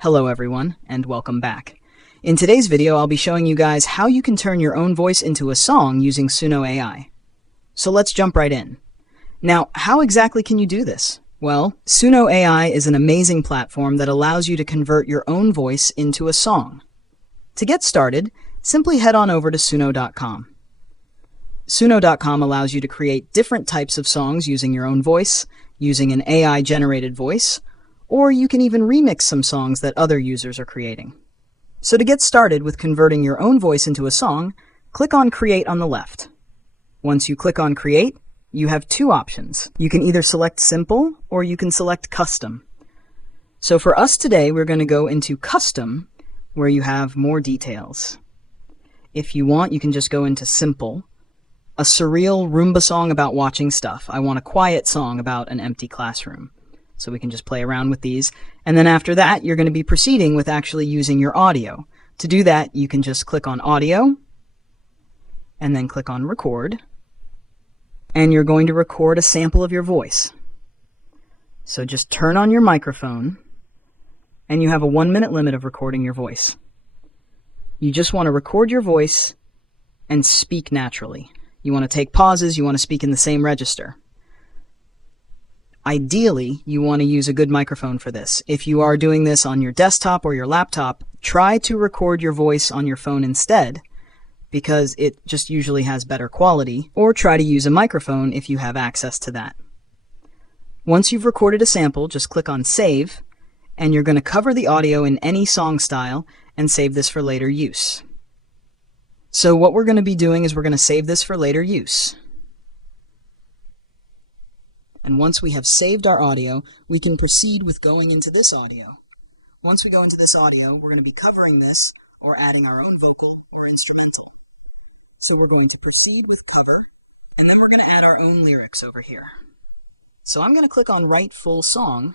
Hello everyone, and welcome back. In today's video, I'll be showing you guys how you can turn your own voice into a song using Suno AI. So let's jump right in. Now, how exactly can you do this? Well, Suno AI is an amazing platform that allows you to convert your own voice into a song. To get started, simply head on over to Suno.com. Suno.com allows you to create different types of songs using your own voice, using an AI-generated voice, or you can even remix some songs that other users are creating. So to get started with converting your own voice into a song, click on Create on the left. Once you click on Create, you have two options. You can either select Simple or you can select Custom. So for us today, we're going to go into Custom, where you have more details. If you want, you can just go into Simple. A surreal Roomba song about watching stuff. I want a quiet song about an empty classroom. So we can just play around with these. And then after that, you're going to be proceeding with actually using your audio. To do that, you can just click on Audio, and then click on Record. And you're going to record a sample of your voice. So just turn on your microphone, and you have a 1-minute limit of recording your voice. You just want to record your voice and speak naturally. You want to take pauses, you want to speak in the same register. Ideally, you want to use a good microphone for this. If you are doing this on your desktop or your laptop, try to record your voice on your phone instead, because it just usually has better quality, or try to use a microphone if you have access to that. Once you've recorded a sample, just click on Save, and you're going to cover the audio in any song style and save this for later use. So what we're going to be doing is we're going to save this for later use. And once we have saved our audio, we can proceed with going into this audio. Once we go into this audio, we're going to be covering this or adding our own vocal or instrumental. So we're going to proceed with cover, and then we're going to add our own lyrics over here. So I'm going to click on Write Full Song,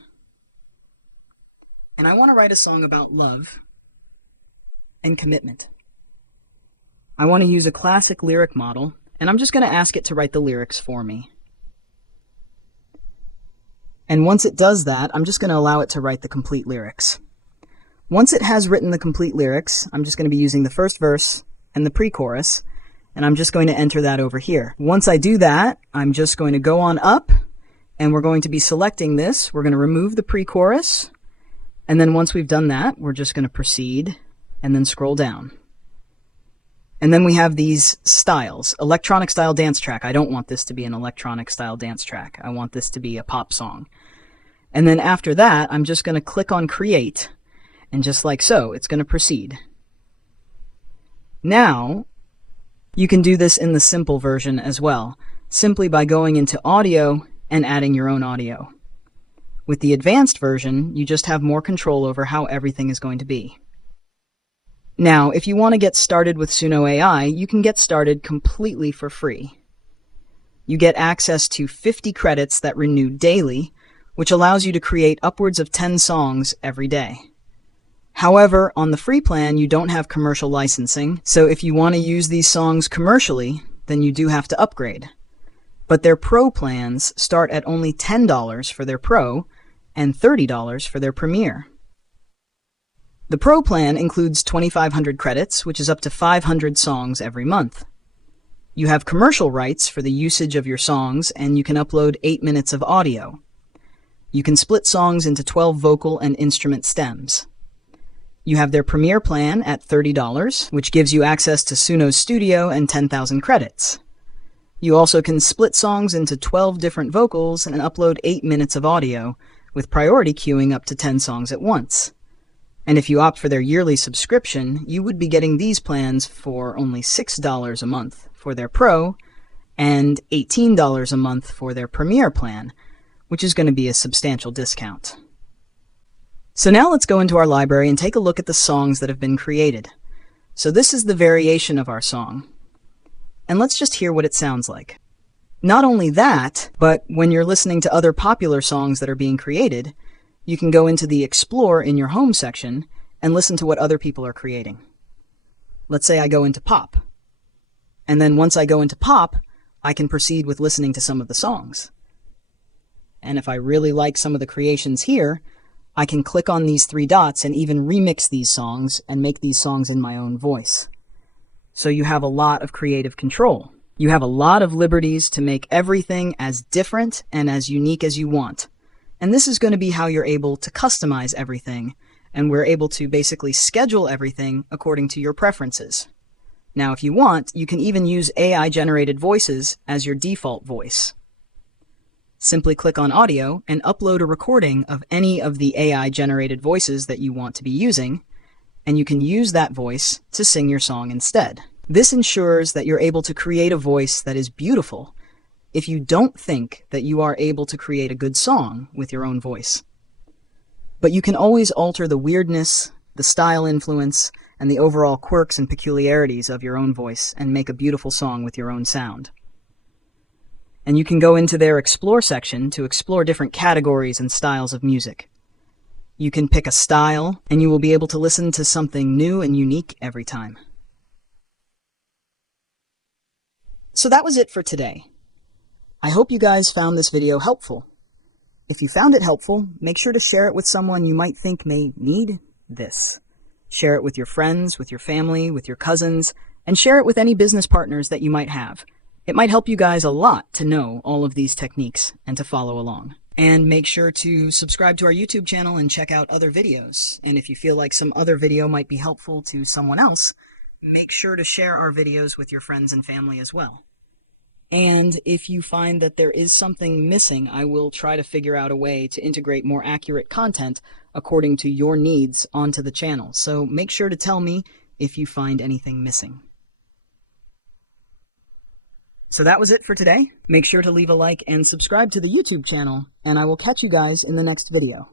and I want to write a song about love and commitment. I want to use a classic lyric model, and I'm just going to ask it to write the lyrics for me. And once it does that, I'm just going to allow it to write the complete lyrics. Once it has written the complete lyrics, I'm just going to be using the first verse and the pre-chorus, and I'm just going to enter that over here. Once I do that, I'm just going to go on up, and we're going to be selecting this. We're going to remove the pre-chorus, and then once we've done that, we're just going to proceed and then scroll down. And then we have these styles. Electronic style dance track. I don't want this to be an electronic style dance track. I want this to be a pop song. And then after that, I'm just going to click on Create. And just like so, it's going to proceed. Now, you can do this in the simple version as well, simply by going into Audio and adding your own audio. With the advanced version, you just have more control over how everything is going to be. Now, if you want to get started with Suno AI, you can get started completely for free. You get access to 50 credits that renew daily, which allows you to create upwards of 10 songs every day. However, on the free plan, you don't have commercial licensing, so if you want to use these songs commercially, then you do have to upgrade. But their Pro plans start at only $10 for their Pro and $30 for their Premier. The Pro plan includes 2,500 credits, which is up to 500 songs every month. You have commercial rights for the usage of your songs, and you can upload 8 minutes of audio. You can split songs into 12 vocal and instrument stems. You have their Premier plan at $30, which gives you access to Suno's Studio and 10,000 credits. You also can split songs into 12 different vocals and upload 8 minutes of audio, with priority queuing up to 10 songs at once. And if you opt for their yearly subscription, you would be getting these plans for only $6 a month for their Pro and $18 a month for their Premier plan, which is going to be a substantial discount. So now let's go into our library and take a look at the songs that have been created. So this is the variation of our song. And let's just hear what it sounds like. Not only that, but when you're listening to other popular songs that are being created, you can go into the Explore in your Home section and listen to what other people are creating. Let's say I go into pop. And then once I go into pop, I can proceed with listening to some of the songs. And if I really like some of the creations here, I can click on these three dots and even remix these songs and make these songs in my own voice. So you have a lot of creative control. You have a lot of liberties to make everything as different and as unique as you want. And this is going to be how you're able to customize everything, and we're able to basically schedule everything according to your preferences. Now, if you want, you can even use AI-generated voices as your default voice. Simply click on Audio and upload a recording of any of the AI-generated voices that you want to be using, and you can use that voice to sing your song instead. This ensures that you're able to create a voice that is beautiful if you don't think that you are able to create a good song with your own voice. But you can always alter the weirdness, the style influence, and the overall quirks and peculiarities of your own voice and make a beautiful song with your own sound. And you can go into their Explore section to explore different categories and styles of music. You can pick a style, and you will be able to listen to something new and unique every time. So that was it for today. I hope you guys found this video helpful. If you found it helpful, make sure to share it with someone you might think may need this. Share it with your friends, with your family, with your cousins, and share it with any business partners that you might have. It might help you guys a lot to know all of these techniques and to follow along. And make sure to subscribe to our YouTube channel and check out other videos. And if you feel like some other video might be helpful to someone else, make sure to share our videos with your friends and family as well. And if you find that there is something missing, I will try to figure out a way to integrate more accurate content according to your needs onto the channel. So make sure to tell me if you find anything missing. So that was it for today. Make sure to leave a like and subscribe to the YouTube channel, and I will catch you guys in the next video.